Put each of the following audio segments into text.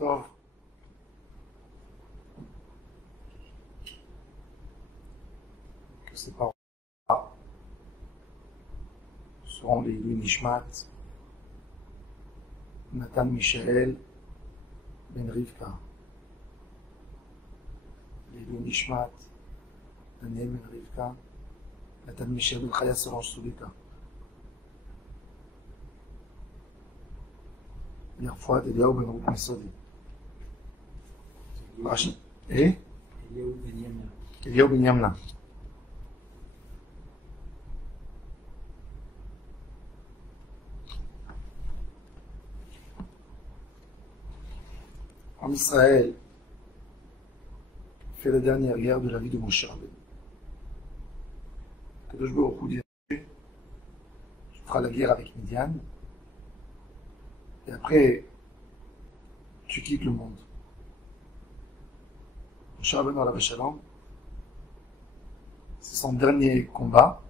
Tov. Que ses parents seront les Nishmat, Nathan Michael, Ben Rivka. Les Nishmat, Daniel Ben Rivka, Nathan Michael Ben Chaya Solange Soulika. Dernière Eliyahu Ben Ruth Mesodi. Et Eliyahu Ben Yamna. En Israël, fait la dernière guerre de la vie de Moshe Rabbeinu. Kadosh Baruch Hu dit, tu feras la guerre avec Midian, et après, tu quittes le monde. Moshe Rabbeinu alav shalom, c'est son dernier combat,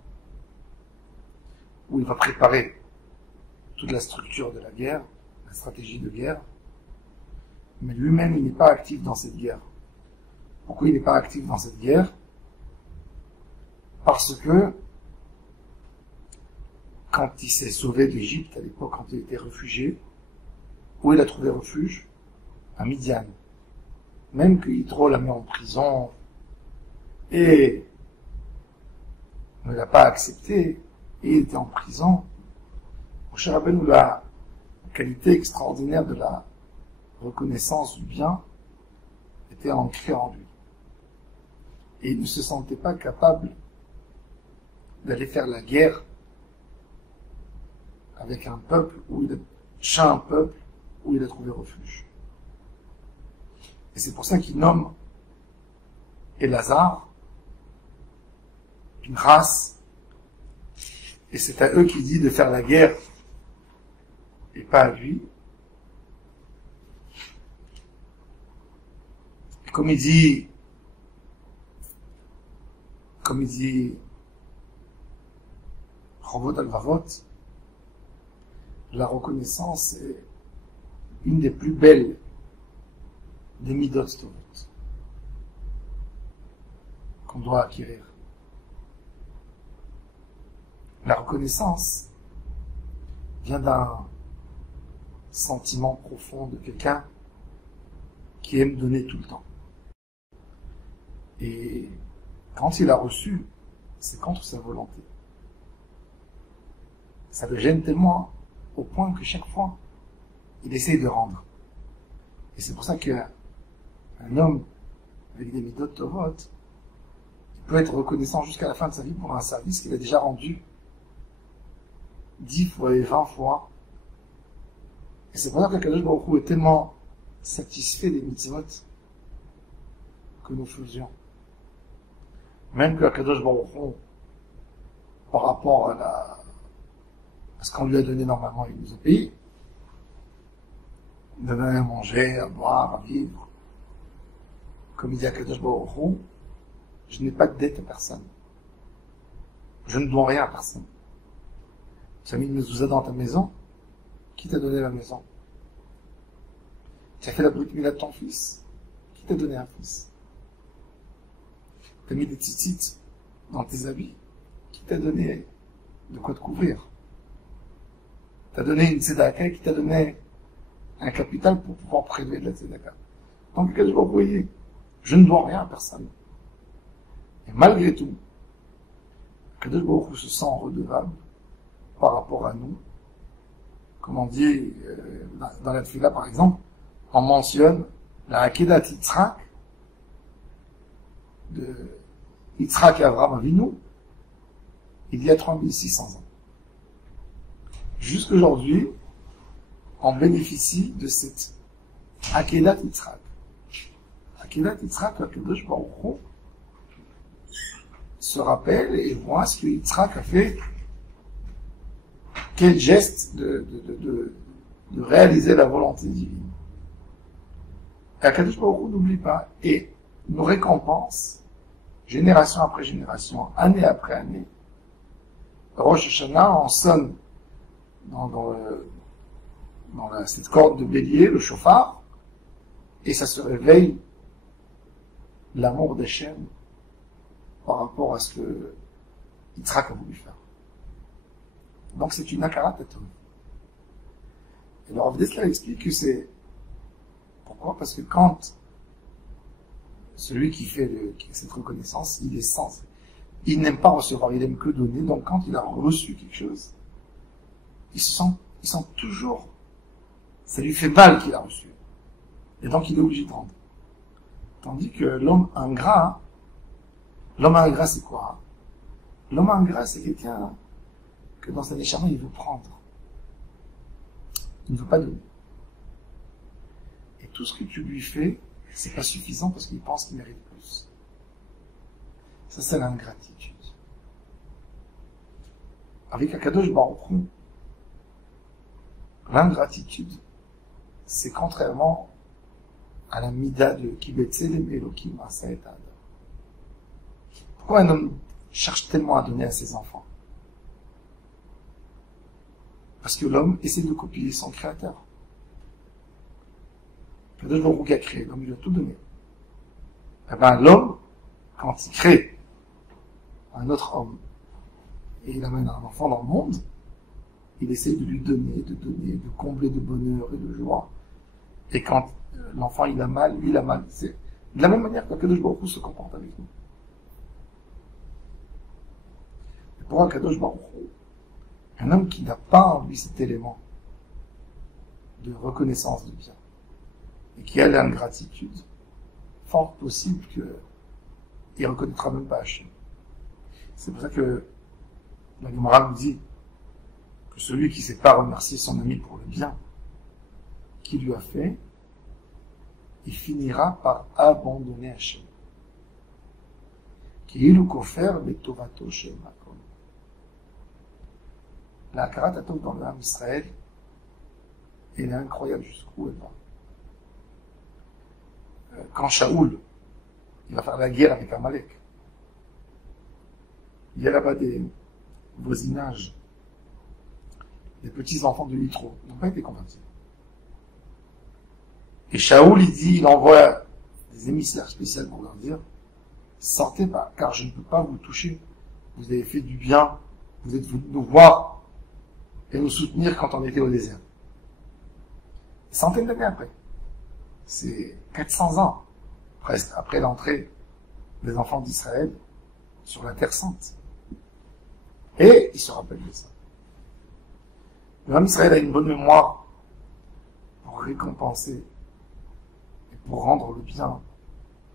où il va préparer toute la structure de la guerre, la stratégie de guerre, mais lui-même, il n'est pas actif dans cette guerre. Pourquoi il n'est pas actif dans cette guerre? Parce que, quand il s'est sauvé d'Égypte, à l'époque, quand il était réfugié, où il a trouvé refuge? À Midian. Même que Yitro l'a mis en prison, et ne l'a pas accepté, et il était en prison. Moshe Rabbeinu, la qualité extraordinaire de la reconnaissance du bien était ancrée en lui. Et il ne se sentait pas capable d'aller faire la guerre avec un peuple chez un peuple où il a trouvé refuge. Et c'est pour ça qu'il nomme Elazar, Pinchas, et c'est à eux qu'il dit de faire la guerre et pas à lui. Comme il dit, Chovot al-Vavot, la reconnaissance est une des plus belles des midot tovot qu'on doit acquérir. La reconnaissance vient d'un sentiment profond de quelqu'un qui aime donner tout le temps. Et quand il a reçu, c'est contre sa volonté. Ça le gêne tellement au point que chaque fois, il essaye de rendre. Et c'est pour ça qu'un homme avec des midot tovot, il peut être reconnaissant jusqu'à la fin de sa vie pour un service qu'il a déjà rendu 10 fois et 20 fois. Et c'est pour ça que Kadosh Baruch Hu est tellement satisfait des mitzvot que nous faisions. Même que Kadosh Baruch Hu, par rapport à ce qu'on lui a donné normalement, il nous a payé. Il donne à manger, à boire, à vivre. Comme il dit à Kadosh Baruch Hu, je n'ai pas de dette à personne. Je ne dois rien à personne. Tu as mis une mezouza dans ta maison, qui t'a donné la maison? Tu as fait la brit mila de ton fils, qui t'a donné un fils? Tu as mis des tzitzit dans tes habits, qui t'a donné de quoi te couvrir? Tu as donné une tzedaka, qui t'a donné un capital pour pouvoir prélever de la tzedaka. Donc, qu'est-ce que vous voyez? Je ne dois rien à personne. Et malgré tout, Kadosh Baruch Hu se sent redevable par rapport à nous. Comme on dit dans la Tfila, par exemple, on mentionne la Akedat Yitzhak de Yitzhak et Avraham Avinu il y a 3600 ans. Jusqu'aujourd'hui, on bénéficie de cette Akedat Yitzhak. Akedat Yitzhak, la Kadosh Baruch Hu se rappelle et voit ce que Yitzhak a fait, quel geste de réaliser la volonté divine. Et Akadosh Baruch Hu n'oublie pas et nous récompense génération après génération, année après année. Rosh Hashanah, on sonne dans cette corde de bélier, le chauffard, Et ça se réveille l'amour d'Hachem par rapport à ce que Yitzhak a voulu faire. Donc c'est une akarat atome. Et le Rav Dessler explique que c'est... Pourquoi? Parce que quand celui qui fait cette reconnaissance, il est sans... Il n'aime pas recevoir, il aime que donner. Donc quand il a reçu quelque chose, il sent toujours... Ça lui fait mal qu'il a reçu. Et donc il est obligé de rendre. Tandis que l'homme ingrat, c'est quoi? L'homme ingrat, c'est quelqu'un que dans sa neshama, il veut prendre. Il ne veut pas donner. Et tout ce que tu lui fais, c'est pas suffisant parce qu'il pense qu'il mérite plus. Ça, c'est l'ingratitude. Avec Akadosh Baruch Hu, l'ingratitude, c'est contrairement à la mida de Kibetzelem Elokim Asa et Adam. Pourquoi un homme cherche tellement à donner à ses enfants? Parce que l'homme essaie de copier son créateur. Kadosh Baruch Hu a créé, l'homme lui a tout donné. Eh ben, l'homme, quand il crée un autre homme, et il amène un enfant dans le monde, il essaie de lui donner, de combler de bonheur et de joie. Et quand l'enfant il a mal, lui il a mal. C'est de la même manière que Kadosh Baruch Hu se comporte avec nous. Et pour un Kadosh Baruch Hu, un homme qui n'a pas en lui cet élément de reconnaissance de bien, et qui a l'ingratitude, fort possible qu'il ne reconnaîtra même pas Hachem. C'est pour ça que la Gemara nous dit que celui qui ne sait pas remercier son ami pour le bien qu'il lui a fait, il finira par abandonner Hachem. Ki'ilu kofer betovato shel makom. La Hakarat Hatov dans le Ham Israël, elle est incroyable jusqu'où elle va. Quand Shaoul, il va faire la guerre avec Amalek, il y a là-bas des voisinages, des petits-enfants de Yitro, ils n'ont pas été convertis. Et Shaoul, il envoie des émissaires spéciaux pour leur dire, sortez pas, car je ne peux pas vous toucher. Vous avez fait du bien, vous êtes venus nous voir et nous soutenir quand on était au désert. Des centaines d'années après. C'est 400 ans, presque, après l'entrée des enfants d'Israël sur la Terre Sainte. Et ils se rappellent de ça. Le Ham Israël a une bonne mémoire pour récompenser et pour rendre le bien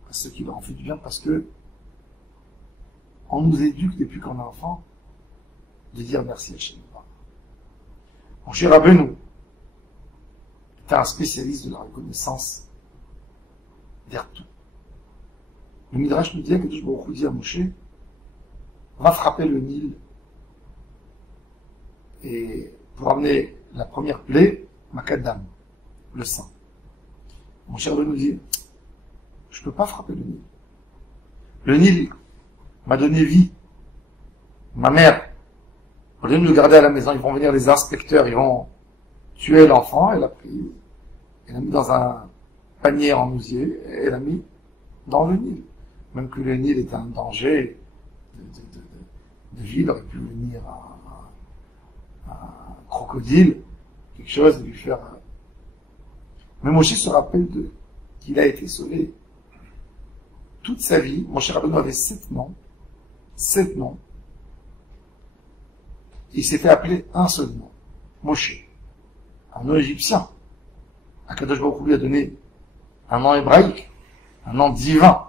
à ceux qui leur ont fait du bien, parce que on nous éduque depuis qu'on est enfant de dire merci à Hachem. Mon cher Rabbeinu était un spécialiste de la reconnaissance vers tout. Le Midrash nous dit que Kadosh Baruch Hu dit à Moshe, va frapper le Nil et pour amener la première plaie, Makadam, le sang. Mon cher Rabbeinu nous dit, je ne peux pas frapper le Nil. Le Nil m'a donné vie. Ma mère, au lieu de le garder à la maison, ils vont venir les inspecteurs, ils vont tuer l'enfant. Elle a pris, elle l'a mis dans un panier en osier, et elle l'a mis dans le Nil. Même que le Nil était un danger de vie, il aurait pu venir un crocodile, quelque chose, de lui faire... Mais Moshe se rappelle qu'il a été sauvé toute sa vie. Moshe Rabbeinu avait 7 noms. 7 noms. Il s'était appelé un seul nom, Moshe, un nom égyptien. Akadosh Baruch Hu lui a donné un nom hébraïque, un nom divin.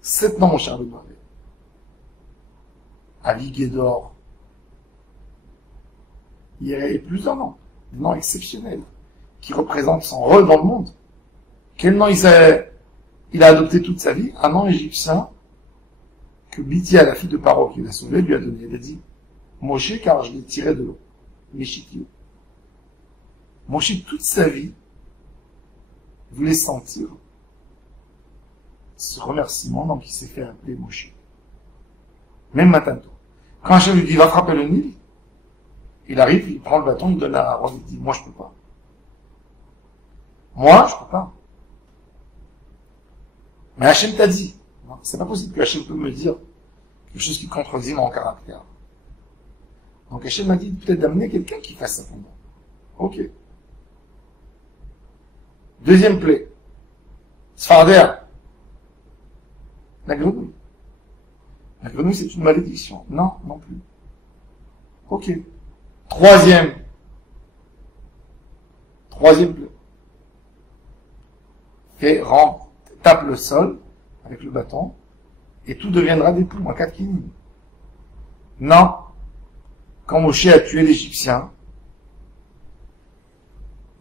7 noms, Moshe Rabbeinu avait. Avi Gédor. Il y avait plusieurs noms, des noms exceptionnels, qui représentent son rôle dans le monde. Quel nom il a adopté toute sa vie? Un nom égyptien que Bithia, la fille de Paro, qui l'a sauvé, lui a donné. Il a dit Moshe, car je l'ai tiré de l'eau. Meshitio. Moshe, toute sa vie, voulait sentir ce remerciement, donc il s'est fait appeler Moshe. Même maintenant. Quand Hachem lui dit va frapper le Nil, il arrive, il prend le bâton, il donne à Aaron, il dit moi je peux pas. Moi je peux pas. Mais Hachem t'a dit. C'est pas possible que Hachem peut me dire quelque chose qui contredit mon caractère. Donc Hachem m'a dit peut-être d'amener quelqu'un qui fasse ça pour moi. Ok. Deuxième plaie. Sfarder. La grenouille. La grenouille, c'est une malédiction. Non, non plus. Ok. Troisième plaie. Tape le sol avec le bâton et tout deviendra des poux, un katkini. Non. Quand Moshe a tué l'Égyptien,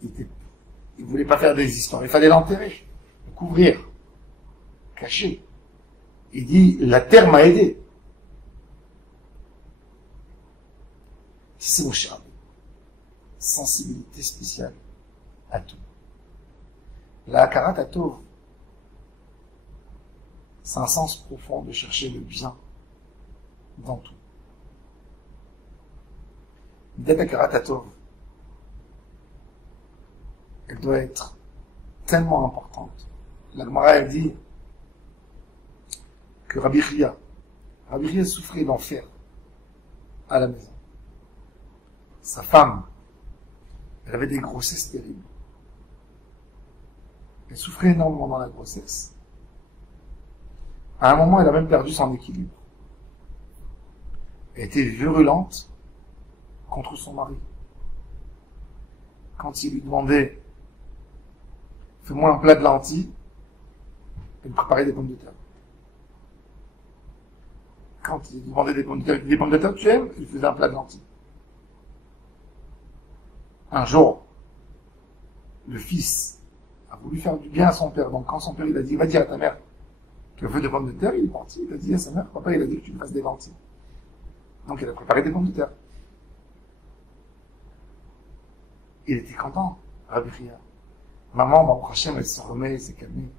il voulait pas faire des histoires, il fallait l'enterrer, le couvrir, cacher. Il dit, la terre m'a aidé. C'est Moshe Rabbeinu. Sensibilité spéciale à tout. La Hakarat Hatov, c'est un sens profond de chercher le bien dans tout. L'idée d'Hakarat Hatov, elle doit être tellement importante. La Gemara, elle dit que Rabbi Chia souffrait d'enfer à la maison. Sa femme, elle avait des grossesses terribles. Elle souffrait énormément dans la grossesse. À un moment, elle a même perdu son équilibre. Elle était virulente contre son mari. Quand il lui demandait « Fais-moi un plat de lentilles », elle préparait des pommes de terre. Quand il lui demandait des pommes de terre, tu aimes ? Il faisait un plat de lentilles. Un jour, le fils a voulu faire du bien à son père. Donc quand son père il a dit « Va dire à ta mère que veut des pommes de terre », il est parti. Il a dit à sa mère « Papa, il a dit que tu me fasses des lentilles. » Donc elle a préparé des pommes de terre. Il était content, Rabbi Chia. Maman, Baruch Hashem, elle se remet, elle s'est calmée.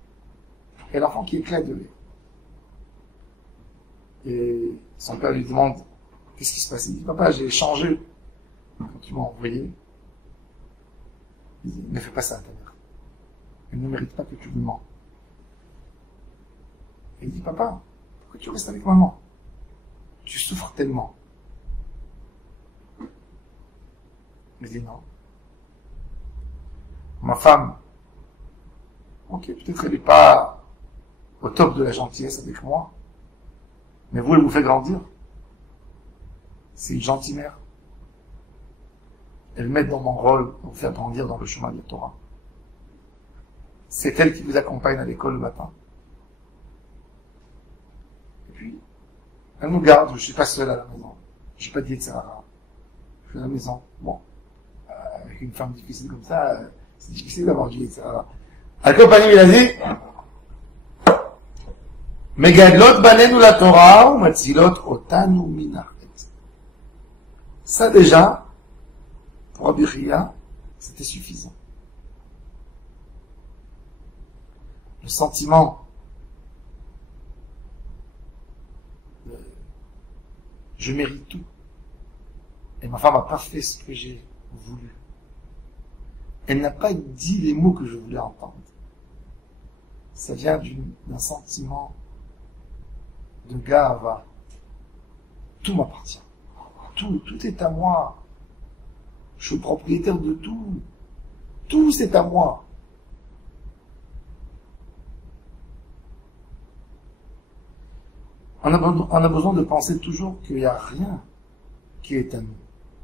Et l'enfant qui éclate de rire. Et son père lui demande qu'est-ce qui se passe. Il dit, papa, j'ai changé quand tu m'as envoyé. Il dit, ne fais pas ça à ta mère. Elle ne mérite pas que tu lui mens. Et il dit, papa, pourquoi tu restes avec maman? Tu souffres tellement. Il dit, non. Ma femme, ok, peut-être elle n'est pas au top de la gentillesse avec moi, mais vous, elle vous fait grandir. C'est une gentille mère. Elle m'aide dans mon rôle pour vous faire grandir dans le chemin de la Torah. C'est elle qui vous accompagne à l'école le matin. Et puis, elle nous garde, je ne suis pas seul à la maison. Je n'ai pas dit etc. Je suis à la maison. Bon, avec une femme difficile comme ça, c'est difficile d'avoir dit etc. Accompagné, il a dit, Megadlot banenu la Torah, ou matzilot otanu minachet. Ça déjà, pour Rabbi Chia, c'était suffisant. Le sentiment de je mérite tout. Et ma femme n'a pas fait ce que j'ai voulu. Elle n'a pas dit les mots que je voulais entendre. Ça vient d'un sentiment de gava. Tout m'appartient. Tout est à moi. Je suis propriétaire de tout. Tout c'est à moi. On a besoin de penser toujours qu'il n'y a rien qui est à nous.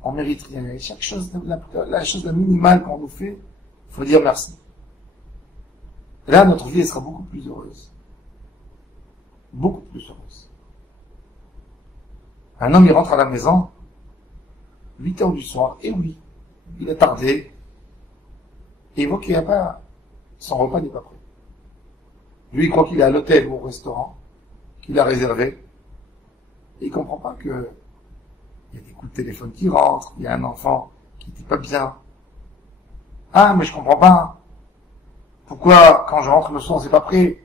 On mérite rien. Et chaque chose, la chose la minimale qu'on nous fait, il faut dire merci. Et là, notre vie, elle sera beaucoup plus heureuse. Beaucoup plus heureuse. Un homme, il rentre à la maison, 8 heures du soir, et oui, il a tardé, et il voit qu'il n'y a pas, son repas n'est pas prêt. Lui, il croit qu'il est à l'hôtel ou au restaurant, qu'il a réservé, et il comprend pas que il y a des coups de téléphone qui rentrent, il y a un enfant qui n'était pas bien. Ah, mais je comprends pas. Pourquoi, quand je rentre le soir, c'est pas prêt?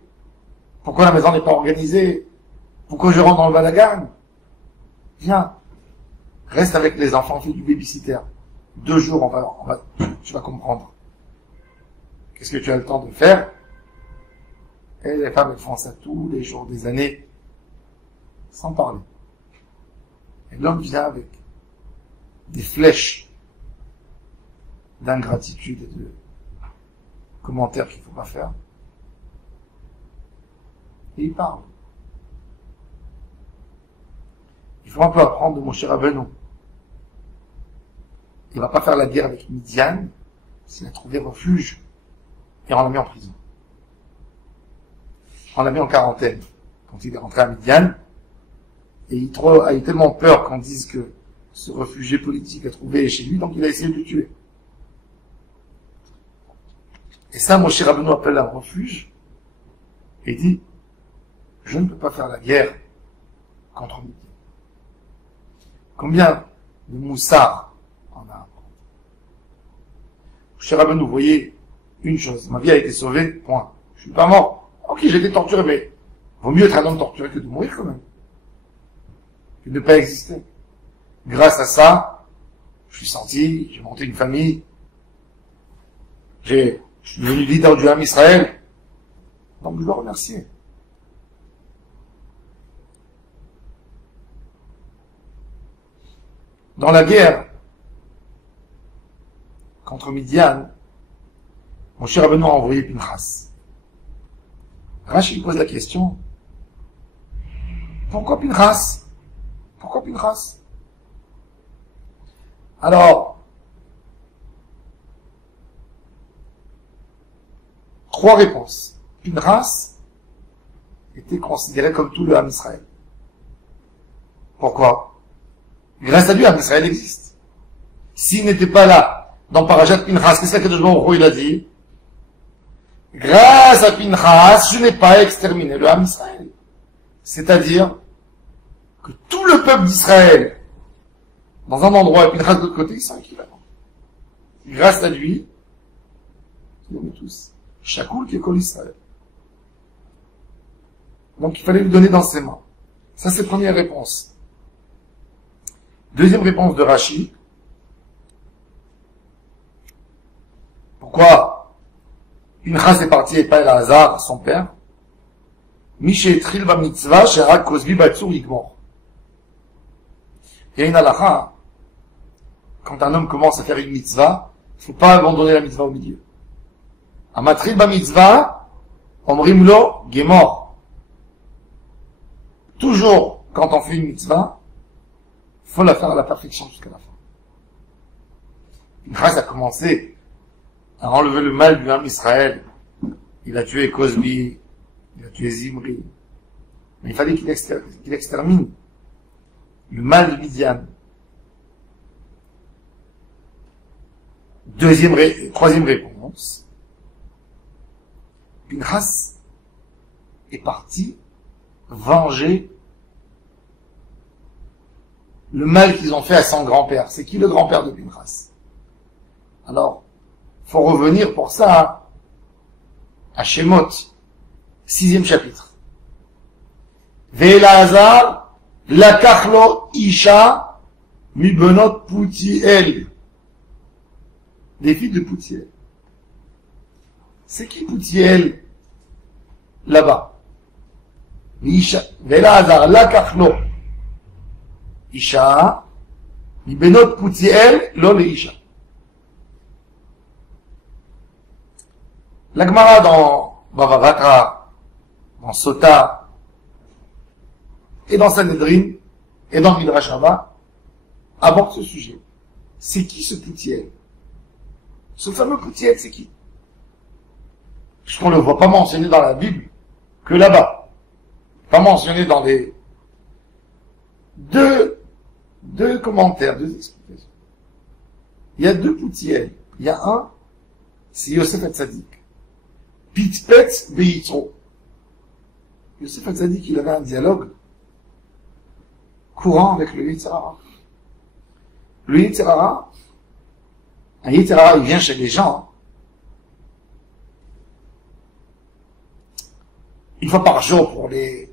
Pourquoi la maison n'est pas organisée? Pourquoi je rentre dans le balagan? Viens. Reste avec les enfants, fais du babysitter. 2 jours, tu vas comprendre. Qu'est-ce que tu as le temps de faire? Et les femmes, elles font ça tous les jours, des années, sans parler. Et l'homme vient avec des flèches d'ingratitude et de commentaires qu'il ne faut pas faire. Et il parle. Il faut un peu apprendre de Moshe Rabbeinu. Il ne va pas faire la guerre avec Midian s'il a trouvé refuge et on l'a mis en prison. On l'a mis en quarantaine quand il est rentré à Midian et il a eu tellement peur qu'on dise que ce réfugié politique a trouvé chez lui, donc il a essayé de le tuer. Et ça, Moshe Rabbeinu appelle un refuge et dit, je ne peux pas faire la guerre contre Midian. Combien de moussard on a? Moshe Rabbeinu, vous voyez une chose, ma vie a été sauvée, point. Je suis pas mort. Ok, j'ai été torturé, mais vaut mieux être un homme torturé que de mourir quand même. Que de ne pas exister. Grâce à ça, je suis sorti, j'ai monté une famille, je suis devenu leader du Ham Israël. Donc je dois remercier. Dans la guerre contre Midian, Moshe Rabbeinu a envoyé Pinchas. Rashi pose la question, pourquoi Pinchas? Pourquoi Pinchas? Alors, trois réponses. Pinchas était considéré comme tout le Ham Israël. Pourquoi? Grâce à lui, Ham Israël existe. S'il n'était pas là, dans Parashat Pinchas, qu'est-ce que Kadosh il a dit? Grâce à Pinchas, je n'ai pas exterminé le Ham Israël. C'est-à-dire que tout le peuple d'Israël, dans un endroit et Pinchas de l'autre côté, ils sont équivalents. Grâce à lui, ils les tous. Chakoul qui est Kol Israël. Donc il fallait lui donner dans ses mains. Ça c'est la première réponse. Deuxième réponse de Rashi. Pourquoi Pinchas est parti et pas Elazar, son père? Mishe Tril ba mitzvah, Sherak Kozbi Batsur Yigmor. Il y a une halakha. Quand un homme commence à faire une mitzvah, il ne faut pas abandonner la mitzvah au milieu. Amatril ba mitzvah, omrim lo gemor. Toujours, quand on fait une mitzvah, il faut la faire à la perfection jusqu'à la fin. Pinchas a commencé à enlever le mal du Ham Israël. Il a tué Kozbi, il a tué Zimri. Mais il fallait qu'il extermine le mal de Midian. Troisième réponse. Pinchas est parti venger le mal qu'ils ont fait à son grand-père. C'est qui le grand-père de Pinchas? Alors, faut revenir pour ça à Shemot, 6e chapitre. Ve'elazar lakachlo isha mi benot Poutiel. Des filles de Poutiel. C'est qui Poutiel là-bas? Ve'elazar lakachlo isha mi benot Poutiel lo le isha. La Gemara dans Bava Batra, dans Sota, et dans Sanhedrin, et dans Midrash Rabbah, aborde ce sujet. C'est qui ce Poutiel? Ce fameux Poutiel, c'est qui? Parce qu'on ne le voit pas mentionné dans la Bible que là-bas. Pas mentionné dans les deux commentaires, deux explications. Il y a deux Poutiel. Il y a un, c'est Yosef Hatzadik. Pitpetz Beitro. Yosef Hatzadik, il avait un dialogue courant avec le Yetzer Hara. Le Yetzer Hara, un Yetzer Hara, il vient chez les gens, une fois par jour pour les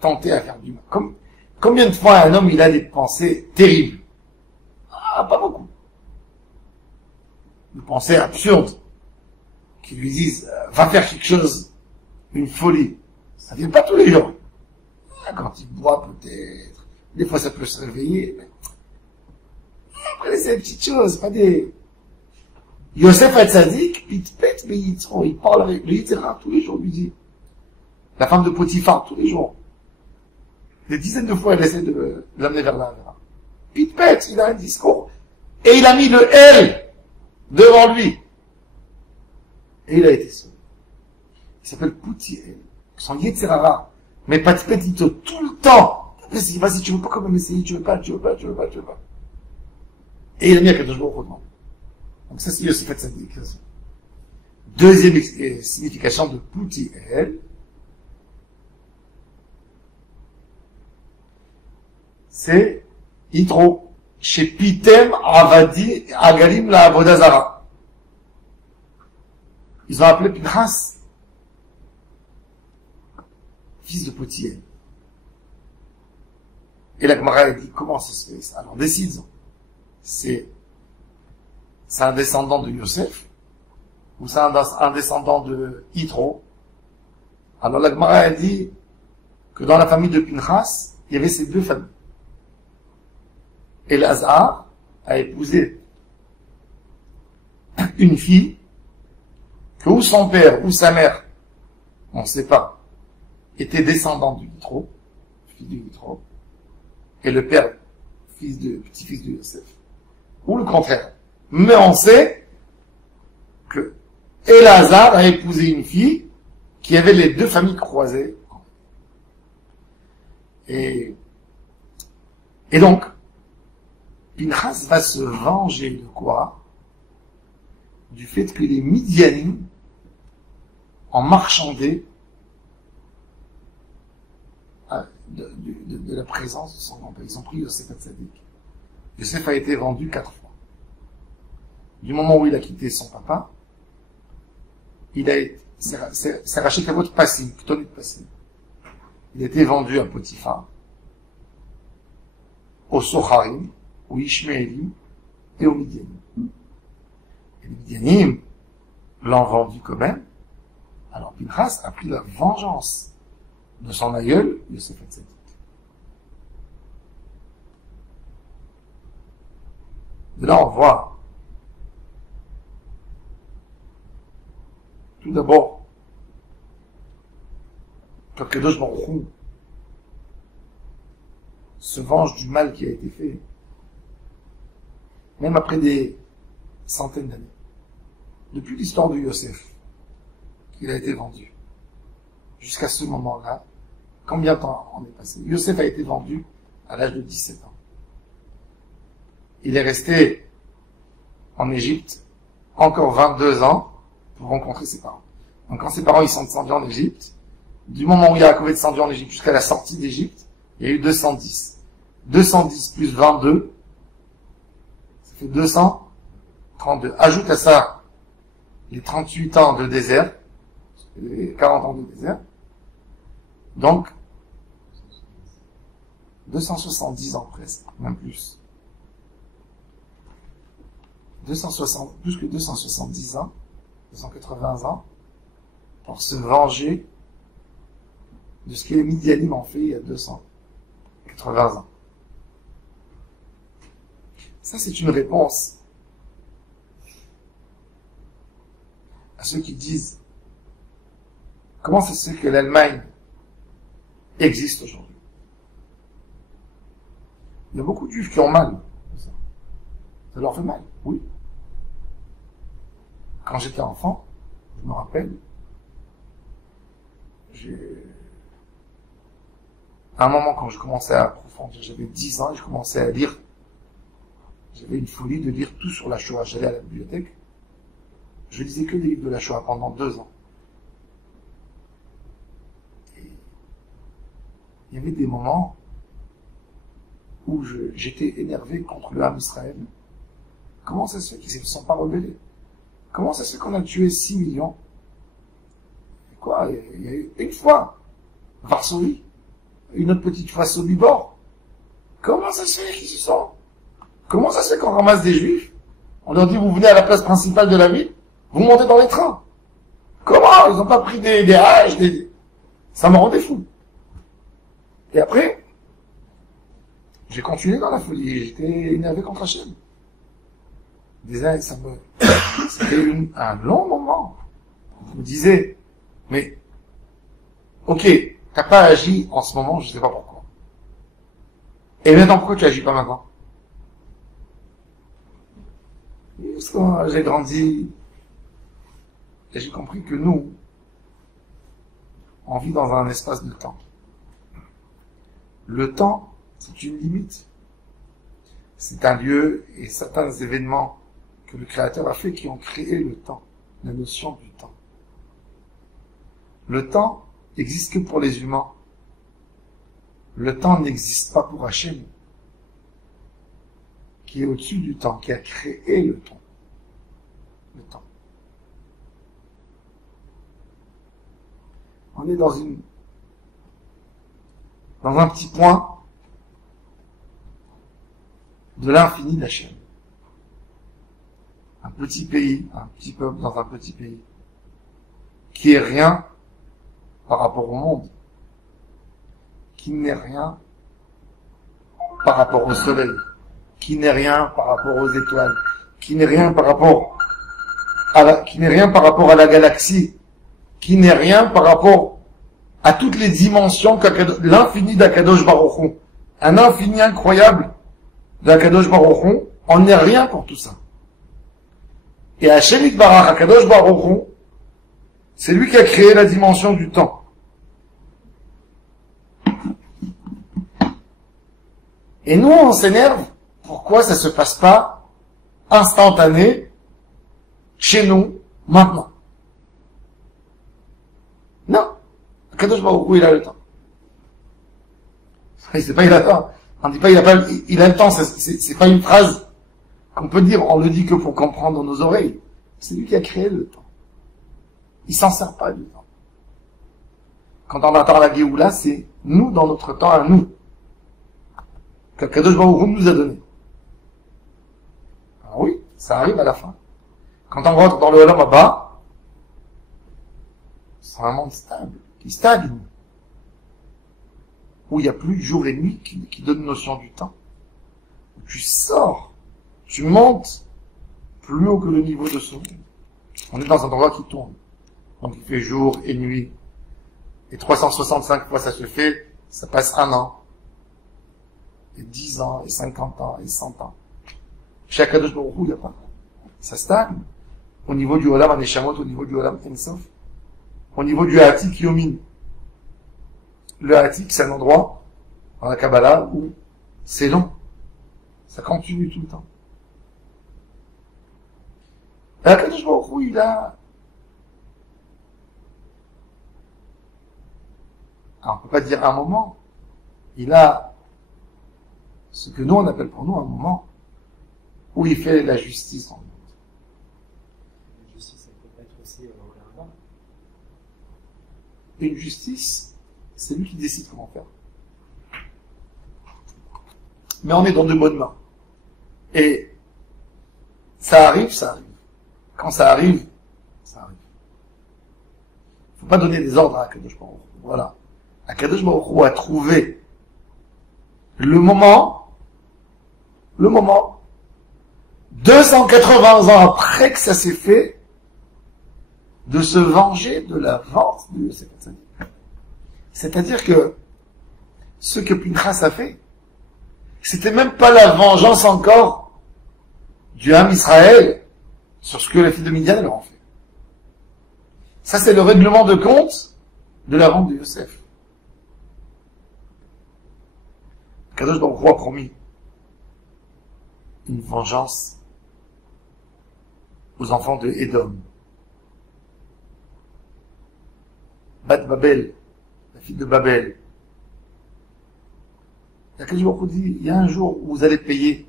tenter à faire du mal. Combien de fois un homme, il a des pensées terribles? Ah, pas beaucoup. Des pensées absurdes, qui lui disent, va faire quelque chose une folie. Ça vient pas tous les jours. Quand il boit, peut-être. Des fois, ça peut se réveiller. Mais... après, c'est des petites choses, pas des... Yosef Hatzadik, il te pète, mais il parle avec le Yitzhak tous les jours, lui dit. La femme de Potiphar, tous les jours. Des dizaines de fois, elle essaie de l'amener vers là. Puis il te pète, il a un discours. Et il a mis le L devant lui. Et il a été sauvé. Il s'appelle Poutiel. Son Yetzirara. Mais pas de pète, il te tout le temps. Vas-y, tu veux pas quand même essayer, tu veux pas. Et il a mis à quelque chose autrement. Donc ça, c'est Yosef Hatzadik. Deuxième signification de Poutiel, c'est Yitro. Chez Pitem, Avadi, Agalim, la Avodazara. Ils ont appelé Pinchas, fils de Potiel. Et la Gemara a dit, comment ça se fait? Alors, décide. C'est un descendant de Yosef, ou c'est un descendant de Yitro. Alors, la Gemara a dit que dans la famille de Pinchas, il y avait ces deux familles. Elazar a épousé une fille que ou son père ou sa mère, on ne sait pas, était descendant du Yitro, fils du Yitro, et le père, petit-fils de Yosef, ou le contraire. Mais on sait que Elazar a épousé une fille qui avait les deux familles croisées. Et donc, Pinchas va se venger de quoi? Du fait que les Midianim en marchandé de la présence de son grand-père. Ils ont pris Yosef Hatzadik. Yosef a été vendu 4 fois. Du moment où il a quitté son papa, c'est racheté à votre passé, de passé. Il a été vendu à Potiphar, au Socharim, aux Ishmaélim et aux Midianim. Et les Midianim l'ont vendu quand même. Alors Pinchas a pris la vengeance de son aïeul, Yosef Hatzadik. De là, on voit tout d'abord que Kadosh Baruch Hu se venge du mal qui a été fait, même après des centaines d'années. Depuis l'histoire de Yosef, qu'il a été vendu, jusqu'à ce moment-là, combien de temps en est passé? Yosef a été vendu à l'âge de 17 ans. Il est resté en Égypte encore 22 ans pour rencontrer ses parents. Donc quand ses parents ils sont descendus en Égypte, du moment où Yaakov est descendu en Égypte jusqu'à la sortie d'Égypte, il y a eu 210. 210 plus 22, ça fait 232. Ajoute à ça les 38 ans de désert, les 40 ans de désert. Donc, 270 ans presque, même plus. Plus que 270 ans, 280 ans, pour se venger de ce que les Midianim ont fait il y a 280 ans. Ça, c'est une réponse à ceux qui disent comment ça se fait que l'Allemagne existe aujourd'hui. Il y a beaucoup de Juifs qui ont mal. Ça leur fait mal, oui. Quand j'étais enfant, je me rappelle, à un moment quand je commençais à approfondir, j'avais 10 ans et je commençais à lire. J'avais une folie de lire tout sur la Shoah. J'allais à la bibliothèque. Je lisais que des livres de la Shoah pendant 2 ans. Et il y avait des moments où j'étais énervé contre le Ham Israël. Comment ça se fait qu'ils ne se sont pas rebellés? Comment ça se fait qu'on a tué 6 millions? Quoi? Il y a eu une fois Varsovie, une autre petite fois Sobibor. Comment ça se fait qu'ils se sont? Comment ça se fait qu'on ramasse des Juifs? On leur dit, vous venez à la place principale de la ville, vous montez dans les trains. Comment? Ils n'ont pas pris des haches, ça me rendait fou. Et après, j'ai continué dans la folie, j'étais énervé contre Hachem. C'était un long moment. Je me disais, mais, ok, t'as pas agi en ce moment, je sais pas pourquoi. Et maintenant, pourquoi tu agis pas maintenant? Parce que j'ai grandi, et j'ai compris que nous, on vit dans un espace de temps. Le temps, c'est une limite. C'est un lieu et certains événements que le Créateur a fait qui ont créé le temps, la notion du temps. Le temps n'existe que pour les humains. Le temps n'existe pas pour Hachem, qui est au-dessus du temps, qui a créé le temps. Le temps. On est dans un petit point de l'infini d'Hachem. Un petit pays, un petit peuple dans un petit pays, qui est rien par rapport au monde, qui n'est rien par rapport au soleil, qui n'est rien par rapport aux étoiles, qui n'est rien par rapport à la galaxie, qui n'est rien par rapport à toutes les dimensions l'infini d'Akadosh Baruch Hu. Un infini incroyable d'Akadosh Baruch Hu, on n'est rien pour tout ça. Et Hachem Yitbarach, Akadosh Baruch Hu, c'est lui qui a créé la dimension du temps. Et nous, on s'énerve. Pourquoi ça se passe pas instantané chez nous, maintenant? Non. Akadosh Baruch Hu, il a le temps. C'est pas il a le temps. On dit pas il a le temps. C'est pas une phrase qu'on peut dire. On le dit que pour comprendre dans nos oreilles. C'est lui qui a créé le temps. Il s'en sert pas du temps. Quand on attend la Géoula, c'est nous dans notre temps à nous. Qu'Akadosh Baruch Hu nous a donné. Alors oui, ça arrive à la fin. Quand on rentre dans le Olam Haba, c'est un monde stable, qui stagne. Où il n'y a plus jour et nuit qui donne notion du temps. Où tu sors, tu montes plus haut que le niveau de ce monde. On est dans un endroit qui tourne. Donc il fait jour et nuit. Et 365 fois ça se fait, ça passe 1 an. Et 10 ans, et 50 ans, et 100 ans. Chez Akadosh Baruch Hu, il n'y a pas. Ça stagne. Au niveau du Olam Aneshamot, au niveau du Olam Ensof, au niveau du Haatik Yomin. Le Haatik, c'est un endroit, dans la Kabbalah, où c'est long. Ça continue tout le temps. Et Akadosh Baruch Hu, il a... Alors, on peut pas dire un moment. Il a ce que nous, on appelle pour nous un moment où il fait la justice en monde. La justice, elle peut pas être aussi là-bas. Une justice, c'est lui qui décide comment faire. Mais on est dans de bonnes mains. Et ça arrive, ça arrive. Quand ça arrive, ça arrive. Faut pas donner des ordres à Akadosh Baruch Hu. Voilà. Akadosh Baruch Hu a trouvé le moment, 280 ans après que ça s'est fait, de se venger de la vente de Yosef Hatzadik. C'est-à-dire que ce que Pinchas a fait, c'était même pas la vengeance encore du Ham Israël sur ce que les filles de Midian leur ont fait. Ça, c'est le règlement de compte de la vente de Yosef. Kadosh Baruch Hu a promis une vengeance aux enfants de Édom. Bat Babel, la fille de Babel. Kadosh Baruch Hu dit, il y a un jour où vous allez payer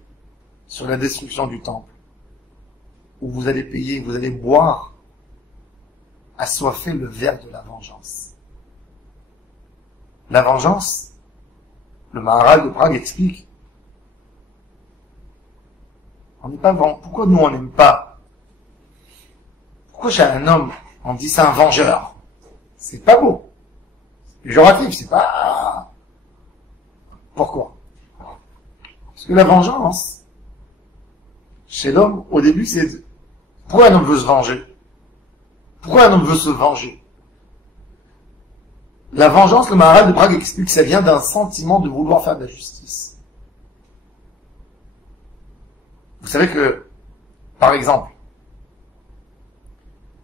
sur la destruction du temple. Où vous allez payer, vous allez boire, assoiffer le verre de la vengeance. La vengeance, le Maharal de Prague explique, on n'est pas pourquoi nous on n'aime pas? Pourquoi chez un homme, On dit c'est un vengeur. C'est pas beau. C'est péjoratif, c'est pas... Pourquoi? Parce que la vengeance, chez l'homme, au début, c'est... Pourquoi un homme veut se venger? Pourquoi un homme veut se venger? La vengeance, le Maharal de Prague explique que ça vient d'un sentiment de vouloir faire de la justice. Vous savez que, par exemple,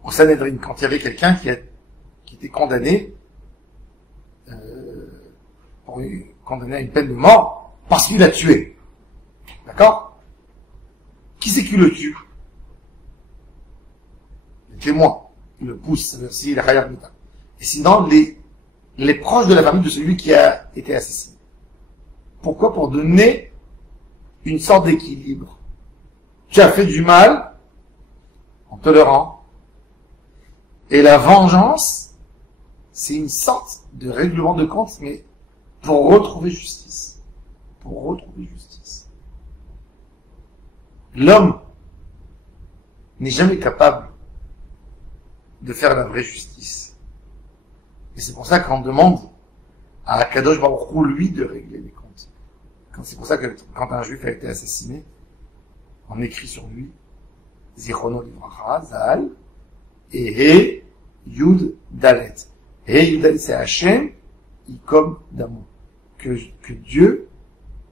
au Sanhedrin, quand il y avait quelqu'un qui était condamné, condamné à une peine de mort, parce qu'il a tué. D'accord? Qui c'est qui le tue? Le témoin. Il le pousse, s'il est khayar mita. Et sinon, les proches de la famille de celui qui a été assassiné. Pourquoi? Pour donner une sorte d'équilibre. Tu as fait du mal, on te le rend. Et la vengeance, c'est une sorte de règlement de compte, mais pour retrouver justice. Pour retrouver justice. L'homme n'est jamais capable de faire la vraie justice. Et c'est pour ça qu'on demande à Akadosh Baruch Hu, lui, de régler les comptes. C'est pour ça que quand un juif a été assassiné, on écrit sur lui Zichrono Livracha, Zal, et He, Yud, Dalet. He, Yud, Dalet, c'est Hachem, Ikom, Damo. Que Dieu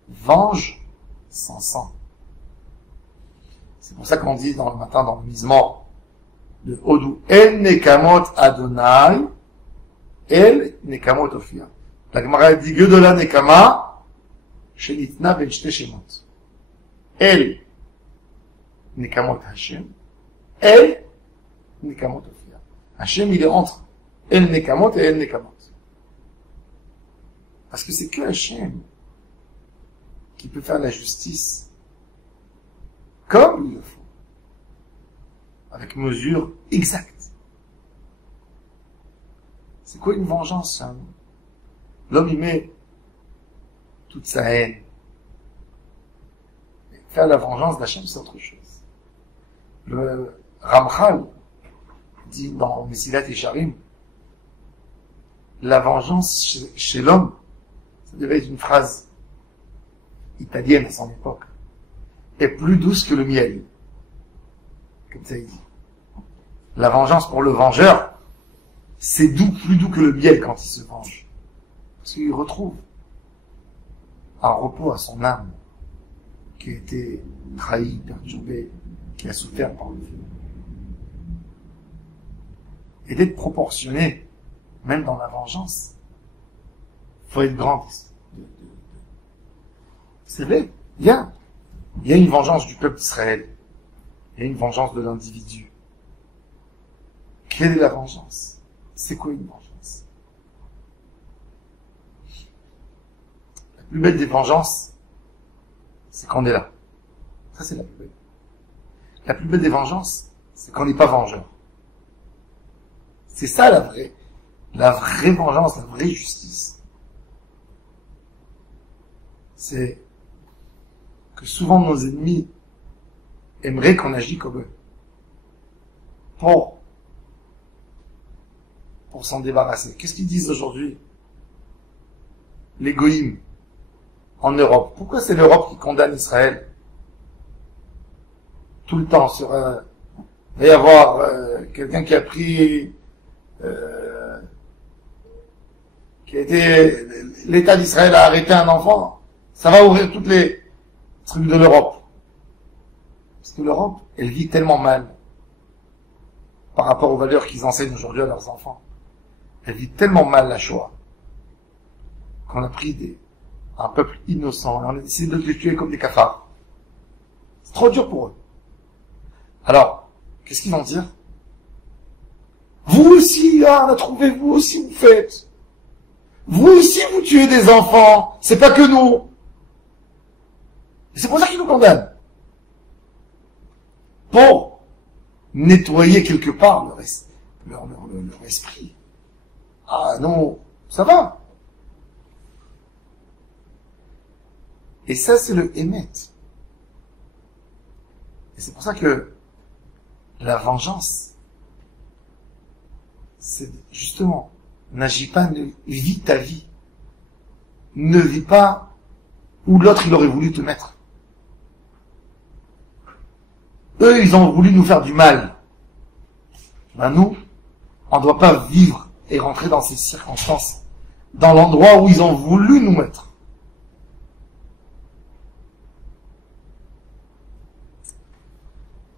venge son sang. C'est pour ça qu'on dit dans le matin, dans le Mizmor, de Odou, El Nekamot Adonai, El Nekamot Ophia. La Gemara dit Gedola Nekama, Shenitna Ben Shte Shemot. El Nekamot Hashem, El Nekamot Ophia. Hashem, il est entre El Nekamot et El Nekamot. Parce que c'est que Hashem qui peut faire la justice comme il le faut, avec mesure exacte. C'est quoi une vengeance? L'homme, il met toute sa haine. Et faire la vengeance d'Hachem, c'est autre chose. Le Ramchal dit dans Mesilat Yesharim, la vengeance chez l'homme, ça devait être une phrase italienne à son époque, est plus douce que le miel. Comme ça il dit. La vengeance pour le vengeur, c'est doux, plus doux que le miel quand il se venge. Parce qu'il retrouve un repos à son âme, qui a été trahi, perturbé, qui a souffert par le feu. Et d'être proportionné, même dans la vengeance, faut être grand. C'est vrai, il y a une vengeance du peuple d'Israël. Il y a une vengeance de l'individu. Quelle est la vengeance? C'est quoi une vengeance? La plus belle des vengeances, c'est qu'on est là. Ça, c'est la plus belle. La plus belle des vengeances, c'est qu'on n'est pas vengeur. C'est ça la vraie vengeance, la vraie justice. C'est que souvent nos ennemis aimeraient qu'on agisse comme eux. Pour s'en débarrasser. Qu'est-ce qu'ils disent aujourd'hui? Les goïms en Europe. Pourquoi c'est l'Europe qui condamne Israël? Tout le temps il va y avoir quelqu'un qui a pris l'État d'Israël a arrêté un enfant, ça va ouvrir toutes les trucs de l'Europe. Parce que l'Europe, elle vit tellement mal par rapport aux valeurs qu'ils enseignent aujourd'hui à leurs enfants. Elle vit tellement mal la Shoah qu'on a pris un peuple innocent et on a décidé de les tuer comme des cafards. C'est trop dur pour eux. Alors, qu'est-ce qu'ils vont dire? Vous aussi, là, on a trouvé, vous aussi vous faites. Vous aussi vous tuez des enfants. C'est pas que nous. Et c'est pour ça qu'ils nous condamnent. Pour nettoyer quelque part leur esprit. Ah non, ça va. Et ça, c'est le Hémet. Et c'est pour ça que la vengeance, c'est justement, n'agis pas, vis ta vie. Ne vis pas où l'autre il aurait voulu te mettre. Eux, ils ont voulu nous faire du mal. Ben nous, on ne doit pas vivre et rentrer dans ces circonstances, dans l'endroit où ils ont voulu nous mettre.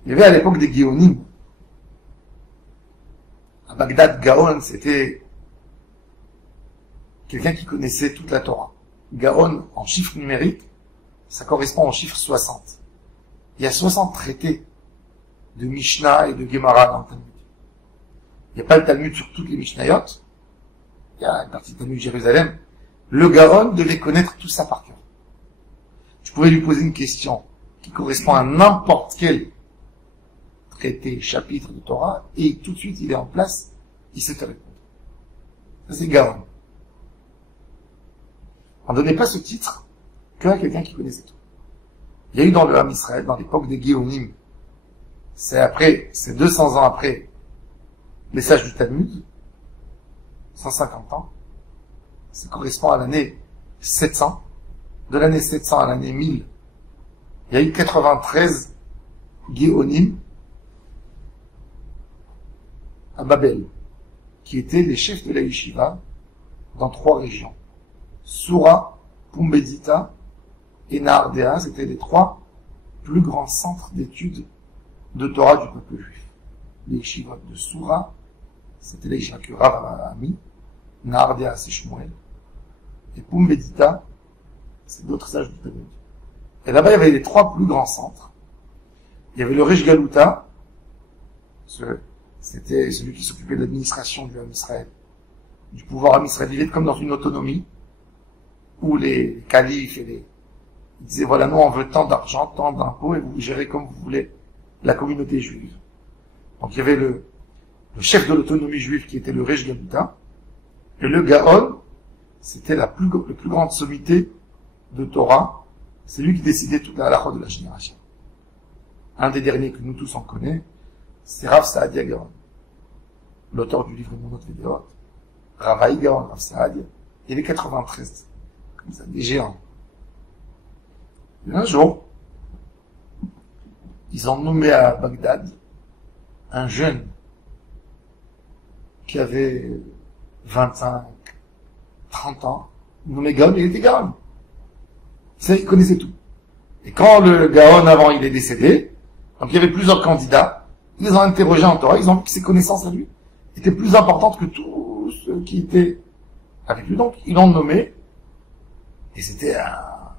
Il y avait à l'époque des Géonim. À Bagdad, Gaon, c'était quelqu'un qui connaissait toute la Torah. Gaon, en chiffre numérique, ça correspond au chiffre 60. Il y a 60 traités de Mishnah et de Gemara dans le Talmud. Il n'y a pas le Talmud sur toutes les Mishnayot. Il y a une partie du Talmud de Jérusalem. Le Gaon devait connaître tout ça par cœur. Tu pouvais lui poser une question qui correspond à n'importe quel traité, chapitre de Torah, et tout de suite il est en place, il sait te répondre. Ça c'est Gaon. On ne donnait pas ce titre qu'à quelqu'un qui connaissait tout. Il y a eu dans le Ham Israël, dans l'époque des Géonim, c'est 200 ans après les sages du Talmud, 150 ans, ça correspond à l'année 700, de l'année 700 à l'année 1000, il y a eu 93 Géonim à Babel, qui étaient les chefs de la yeshiva dans 3 régions. Soura, Pumbedita et Nahardea, c'était les 3 plus grands centres d'études de Torah du peuple juif. Les yeshivot de Soura, c'était les yeshivot que Rav a mis, Nahardea c'est Shmuel, et Pumbedita, c'est d'autres sages du Talmud. Et là-bas, il y avait les 3 plus grands centres. Il y avait le Resh Galuta, c'était celui qui s'occupait de l'administration du Ham Israël, du pouvoir Ham Israël. Il était comme dans une autonomie, où les califes et ils disaient, voilà, nous on veut tant d'argent, tant d'impôts, et vous gérez comme vous voulez la communauté juive. Donc il y avait le chef de l'autonomie juive qui était le Resh Galuta, et le Gaon, c'était la plus grande sommité de Torah. C'est lui qui décidait toute la halakha de la génération. Un des derniers que nous tous on connaît, c'est Rav Saadia Gaon, l'auteur du livre Emunot Vedeot, Ravaï Gaon, Rav Saadia. Il y avait 93, comme ça, des géants. Et un jour, ils ont nommé à Bagdad un jeune qui avait 25, 30 ans, nommé Gaon, il était Gaon. Il connaissait tout. Et quand le Gaon avant il est décédé, donc il y avait plusieurs candidats, ils ont interrogé en Torah, ils ont vu que ses connaissances à lui étaient plus importantes que tous ceux qui étaient avec lui. Donc ils l'ont nommé, et c'était un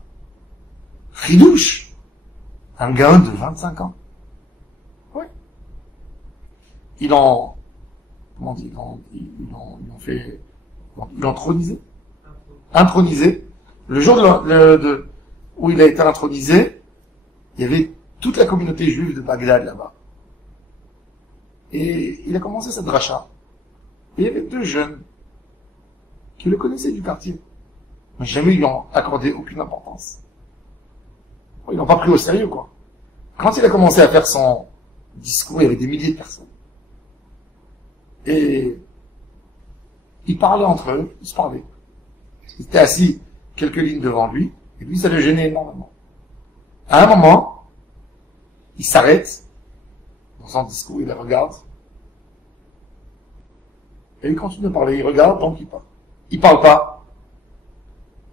ridouche, un Gaon de 25 ans. Oui. Ils l'ont, comment on dit, ils l'ont fait, ils l'ont intronisé. Le jour où il a été intronisé, il y avait toute la communauté juive de Bagdad là-bas. Et il a commencé sa dracha. Et il y avait 2 jeunes qui le connaissaient du quartier. Mais jamais ils lui ont accordé aucune importance. Ils l'ont pas pris au sérieux, quoi. Quand il a commencé à faire son discours, il y avait des milliers de personnes. Et ils parlaient entre eux, ils se parlaient. Ils étaient assis quelques lignes devant lui, et lui, ça le gênait énormément. À un moment, il s'arrête dans son discours, il les regarde, et il continue de parler, il regarde, donc il parle. Il parle pas.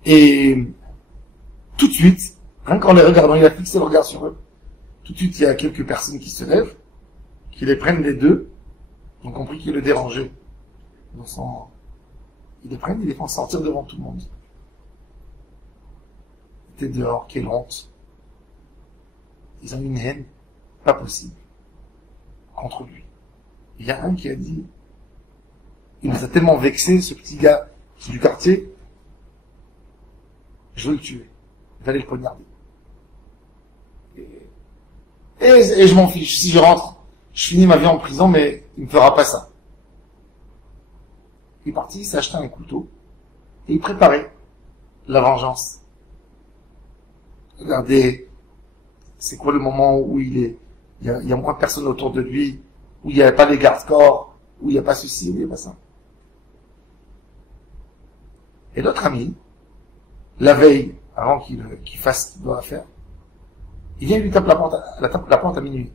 Et tout de suite, rien qu'en les regardant, il a fixé le regard sur eux. Tout de suite, il y a quelques personnes qui se lèvent, qui les prennent les 2, ils ont compris qu'il le dérangeait. Ils les prennent, ils les font sortir devant tout le monde. Il était dehors, quelle honte. Ils ont une haine, pas possible, contre lui. Il y a un qui a dit, il nous a tellement vexé, ce petit gars du quartier, je veux le tuer. Il fallait le poignarder. Et je m'en fiche. Si je rentre, je finis ma vie en prison, mais il ne me fera pas ça. Il est parti, il s'est acheté un couteau, et il préparait la vengeance. Regardez, c'est quoi le moment où il y a moins de personnes autour de lui, où il n'y avait pas les gardes-corps, où il n'y a pas ceci, où il n'y a pas ça. Et l'autre ami, la veille, avant qu'il fasse ce qu'il doit faire, il vient et lui tape la porte à minuit.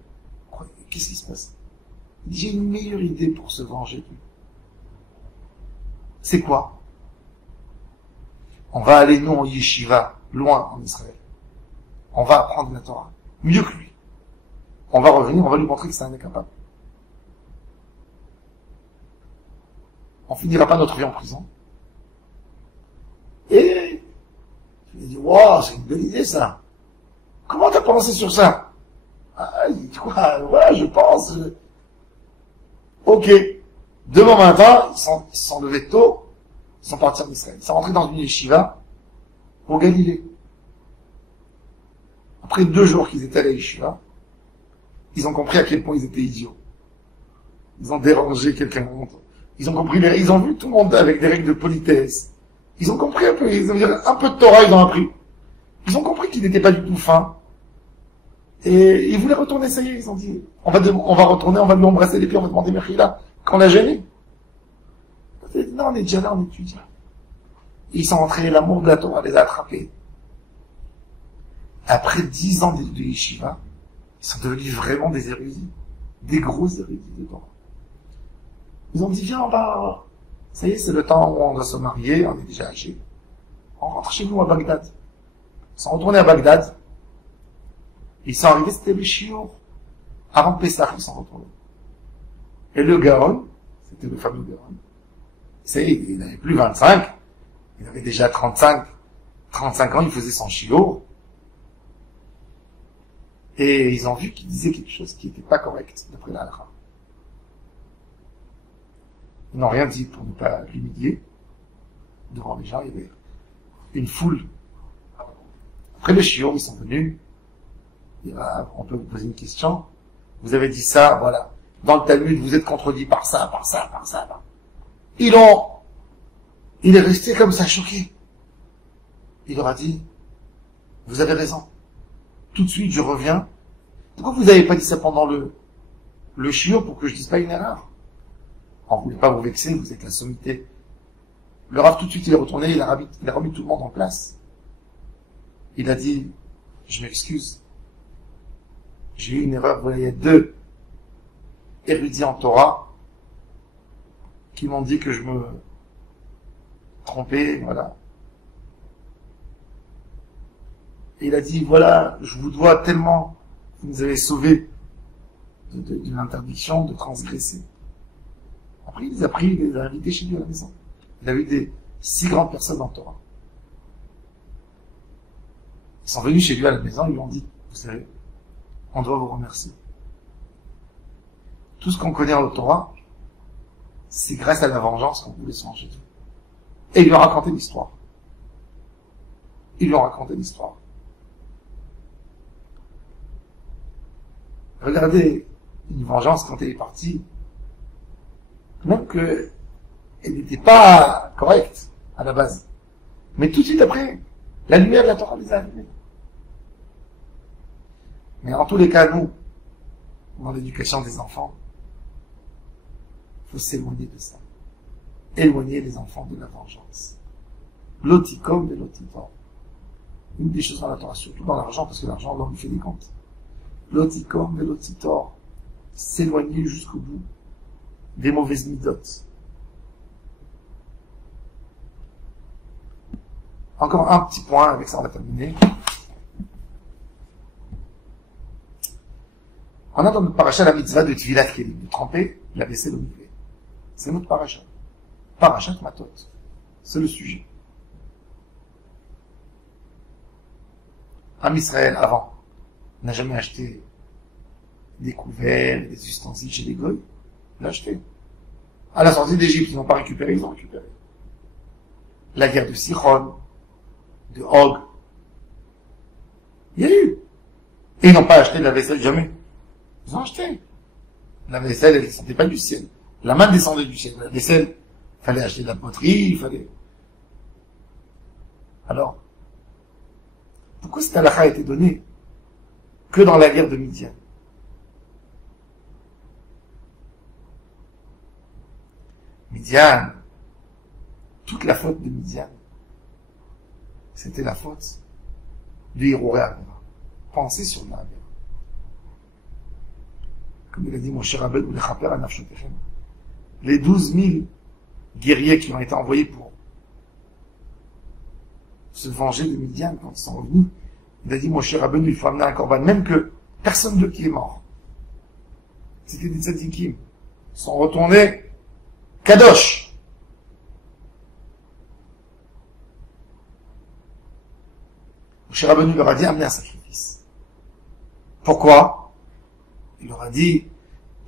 Qu'est-ce qui se passe? Il dit, j'ai une meilleure idée pour se venger de lui. C'est quoi? On va aller, nous, en yeshiva, loin en Israël. On va apprendre la Torah. Mieux que lui. On va revenir, on va lui montrer que c'est un incapable. On finira pas notre vie en prison. Et il dit, wow, c'est une belle idée ça. Comment t'as pensé sur ça? Ah, il dit quoi? Ouais, je pense. Ok. Demain matin, ils se sont levés tôt, ils sont partis en Israël. Ils sont rentrés dans une yeshiva au Galilée. Après 2 jours qu'ils étaient à la yeshiva, ils ont compris à quel point ils étaient idiots. Ils ont dérangé quelqu'un d'autre. Ils ont compris, ils ont vu tout le monde avec des règles de politesse. Ils ont compris un peu, ils ont un peu de Torah, ils ont appris. Ils ont compris qu'il n'était pas du tout fin. Et ils voulaient retourner, ça y est, ils ont dit, on va retourner, on va lui embrasser les pieds, on va demander Mechila, qu'on l'a gêné. Non, on est déjà là, on étudie. Et ils sont rentrés, l'amour de la Torah les a attrapés. Après 10 ans de yeshiva, ils sont devenus vraiment des érudits. Des gros érudits de Torah. Ils ont dit, viens, ça y est, c'est le temps où on doit se marier, on est déjà âgés. On rentre chez nous à Bagdad. Ils sont retournés à Bagdad. Ils sont arrivés, c'était le Shiur. Avant Pessah, ils sont retournés. Et le Gaon, c'était le fameux Gaon. Ça y est, il n'avait plus 25. Il avait déjà 35 ans, il faisait son Shiur. Et ils ont vu qu'il disait quelque chose qui n'était pas correct, d'après la halakha. Ils n'ont rien dit pour ne pas l'humilier. Devant les gens, il y avait une foule. Après le shiur, ils sont venus. On peut vous poser une question. Vous avez dit ça, voilà. Dans le Talmud, vous êtes contredit par ça, par ça, par ça. Il est resté comme ça, choqué. Il leur a dit, vous avez raison. Tout de suite, je reviens. Pourquoi vous n'avez pas dit ça pendant le shiur pour que je dise pas une erreur? On ne voulait pas vous vexer, vous êtes la sommité. Le Rav, tout de suite, il est retourné, il a remis tout le monde en place. Il a dit, je m'excuse. J'ai eu une erreur. Voilà, il y a 2 érudits en Torah qui m'ont dit que je me trompais, voilà. Et il a dit, voilà, je vous dois tellement, vous nous avez sauvés de l'interdiction de transgresser. Après, il les a pris, il les a invités chez lui à la maison. Il a eu 6 grandes personnes en Torah. Ils sont venus chez lui à la maison, ils lui ont dit, vous savez, on doit vous remercier. Tout ce qu'on connaît en Torah, c'est grâce à la vengeance qu'on voulait se venger de vous. Et ils lui ont raconté l'histoire. Regardez, une vengeance quand elle est partie, même que elle n'était pas correcte à la base. Mais tout de suite après, la lumière de la Torah les a allumés. Mais en tous les cas, nous, dans l'éducation des enfants, il faut s'éloigner de ça. Éloigner les enfants de la vengeance. L'otikom de l'otitor. Une des choses dans la Torah, surtout dans l'argent, parce que l'argent, on lui fait des comptes. L'otikom de l'otitor. S'éloigner jusqu'au bout des mauvaises midotes. Encore un petit point, avec ça on va terminer. On a dans notre paracha la mitzvah de Tvilat Kelim, de tremper la vaisselle au mikvé. C'est notre paracha. Parachat Matot. C'est le sujet. Am Israël, avant, n'a jamais acheté des couverts, des ustensiles chez les goy. Il l'a acheté. À la sortie d'Égypte, ils n'ont pas récupéré, ils ont récupéré. La guerre de Sichon, de Og. Il y a eu. Et ils n'ont pas acheté de la vaisselle jamais. Ils ont acheté. La vaisselle, elle ne descendait pas du ciel. La main descendait du ciel. La vaisselle, il fallait acheter de la poterie, il fallait... Alors, pourquoi cette halakha a été donnée que dans la guerre de Midian? Midian, toute la faute de Midian, c'était la faute de Hirurei Avera. Pensez sur la Avera. Comme il a dit mon cher Abed ou les Chaper à Nafshotechem. Les 12 000 guerriers qui ont été envoyés pour se venger de Midian quand ils sont revenus, il a dit mon cher Abed, il faut amener un korban, même que personne d'eux qui est mort. C'était des tzadikim. Ils sont retournés Kadosh. Mon cher Abed leur a dit amener un sacrifice. Pourquoi? Il leur a dit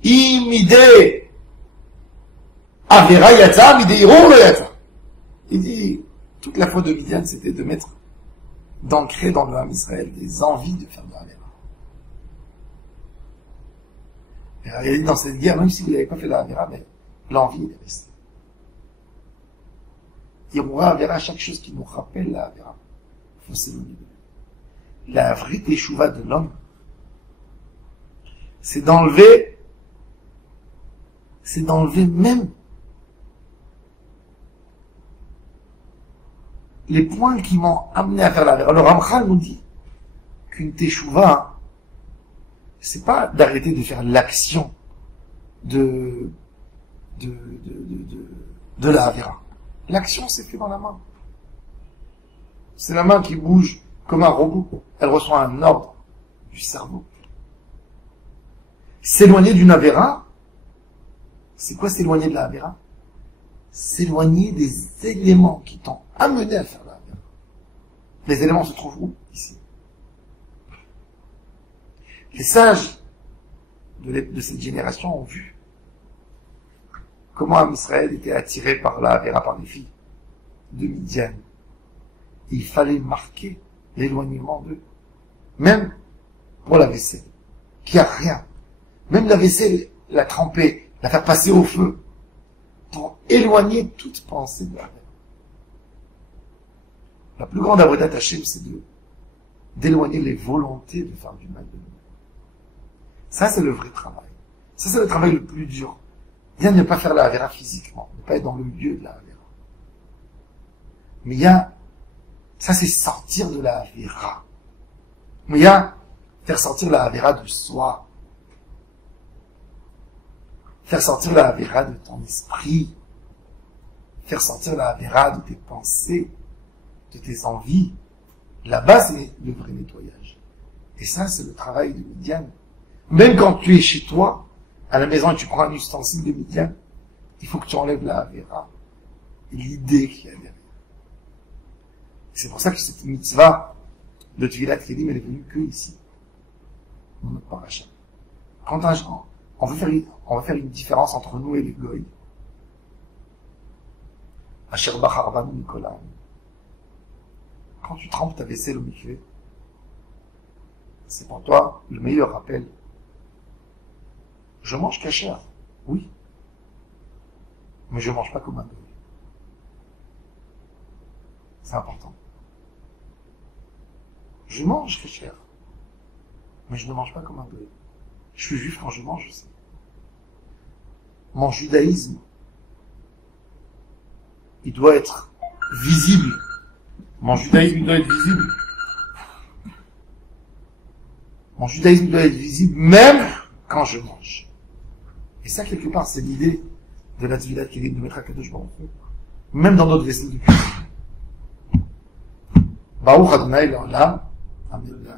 imide Avera yata, mide hirur yata. Il dit toute la faute de Midian, c'était de mettre, d'ancrer dans le Ham Israël des envies de faire de la Avera. Et il a dit dans cette guerre, même si vous n'avez pas fait la Avera, mais l'envie est restée. Hirurei Avera, chaque chose qui nous rappelle la Avera, il faut s'éloigner de lui. La vraie teshuva de l'homme, c'est d'enlever même les points qui m'ont amené à faire la Avera. Le Ramchal nous dit qu'une teshuva, c'est pas d'arrêter de faire l'action de la Avera. L'action, c'est fait dans la main. C'est la main qui bouge comme un robot. Elle reçoit un ordre du cerveau. S'éloigner d'une Avera, c'est quoi s'éloigner de la Avera? S'éloigner des éléments qui t'ont amené à faire la Avera. Les éléments se trouvent où? Ici. Les sages de cette génération ont vu comment Am Israël était attiré par la Avera, par les filles de Midian. Et il fallait marquer l'éloignement d'eux. Même pour la vaisselle, qui a rien. Même la vaisselle, la tremper, la faire passer au feu, pour éloigner toute pensée de la Avera. La plus grande avodat Hashem, c'est d'éloigner les volontés de faire du mal de nous. Ça, c'est le vrai travail. Ça, c'est le travail le plus dur. Bien ne pas faire la Avera physiquement, ne pas être dans le lieu de la Avera. Mais il y a, ça c'est sortir de la Avera. Mais il y a, faire sortir la Avera de soi. Faire sortir la Avera de ton esprit. Faire sortir la Avera de tes pensées, de tes envies. Là-bas, c'est le vrai nettoyage. Et ça, c'est le travail de Midian. Même quand tu es chez toi, à la maison, et tu prends un ustensile de Midian, il faut que tu enlèves la Avera et l'idée qu'il y a derrière. C'est pour ça que cette mitzvah de Tvilat Kelim, elle est venue que ici, dans notre paracha. Quand on va faire une différence entre nous et les goy. Asher Bacharban Nicolas. Quand tu trempes ta vaisselle au mikvé, c'est pour toi le meilleur rappel. Je mange kasher, oui, mais je mange pas comme un goy. C'est important. Je mange kasher, mais je ne mange pas comme un goy. Je suis juif quand je mange, je sais. Mon judaïsme, il doit être visible. Mon judaïsme, il doit être visible. Mon judaïsme doit être visible même quand je mange. Et ça, quelque part, c'est l'idée de la Tvilat Kelim, de mettre Akadosh Baruch Hu, même dans notre vaisselle de cuisine. Baruch Adonai L'Olam. Amen.